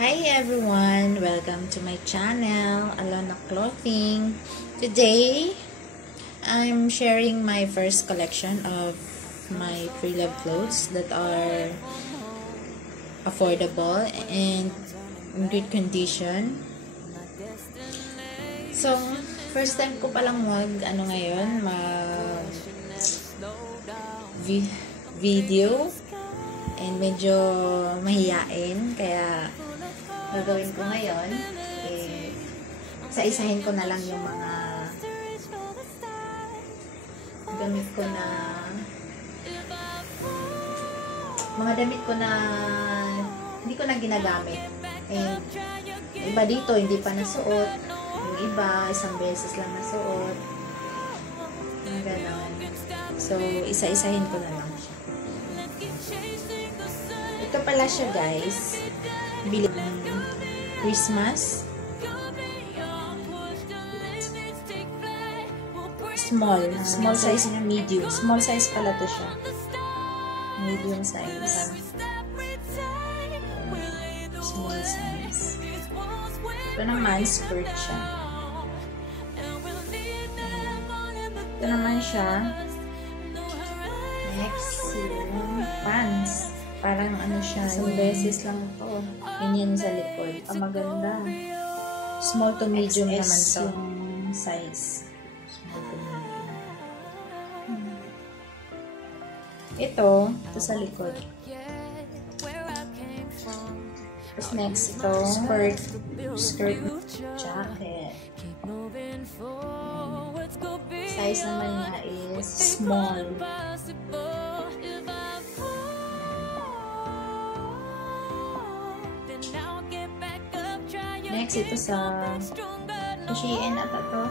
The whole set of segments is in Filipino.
Hi everyone! Welcome to my channel, Alona Clothing. Today, I'm sharing my first collection of my pre-loved clothes that are affordable and in good condition. So, first time ko palang video and medyo mahiyain, kaya gagawin ko ngayon, isa-isahin ko na lang yung mga damit ko na hindi ko na ginagamit. And iba dito, hindi pa nasuot. Yung iba, isang beses lang nasuot. Yung ganon. So, isa-isahin ko na lang siya. Ito pala siya, guys. Bili ng Christmas. Small size na medium. Small size pala to siya. Medium size. Small size. Ito naman, skirt siya. Ito naman siya. Next, yung pants. Parang ano siya, isang beses lang ito. Ganyan sa likod. Ang maganda. Small to medium XS naman to. Yung size. Small to medium. Ito sa likod. Tapos next, ito, skirt, jacket. Size naman niya is small. Next, ito sa Shein at ito.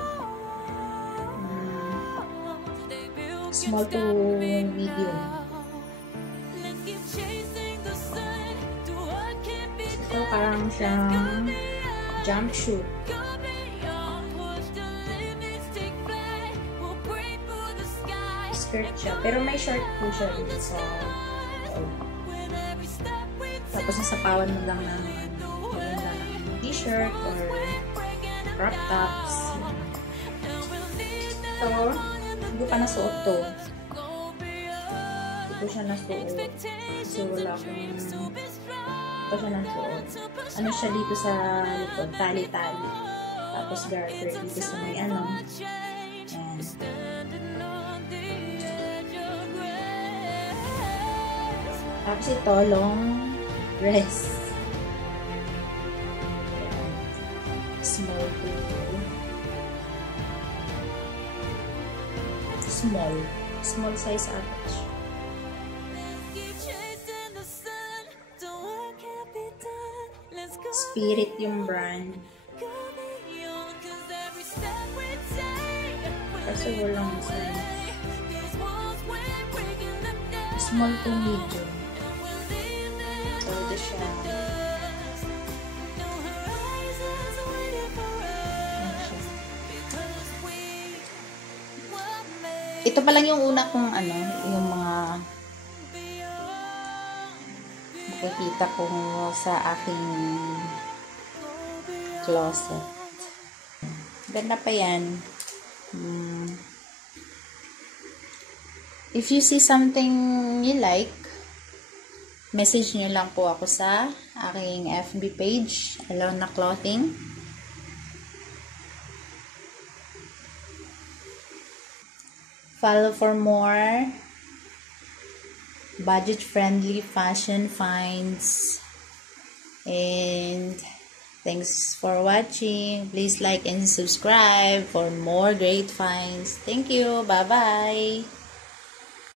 Small to medium. Ito parang siyang jumpsuit. Skirt siya. Pero may short po siya dito sa tapos nasapawan mo lang ng t-shirt or crop tops. Ito, hindi pa nasuot to. Hindi ko siya nasuot. So, wala akong pa siya nasuot. Ano siya dito sa likod? Tali-tali. Tapos garter dito sa may ano. Ayan. Tapos ito, long dress. Small size average. Spirit yung brand. Kasi walang size. Small to medium. So, ito siya. Ito pa lang yung una kong yung mga makikita ko sa aking closet. Ganda pa yan. If you see something you like, message nyo lang po ako sa aking FB page, Alona Clothing. Follow for more budget-friendly fashion finds. And thanks for watching. Please like and subscribe for more great finds. Thank you. Bye-bye.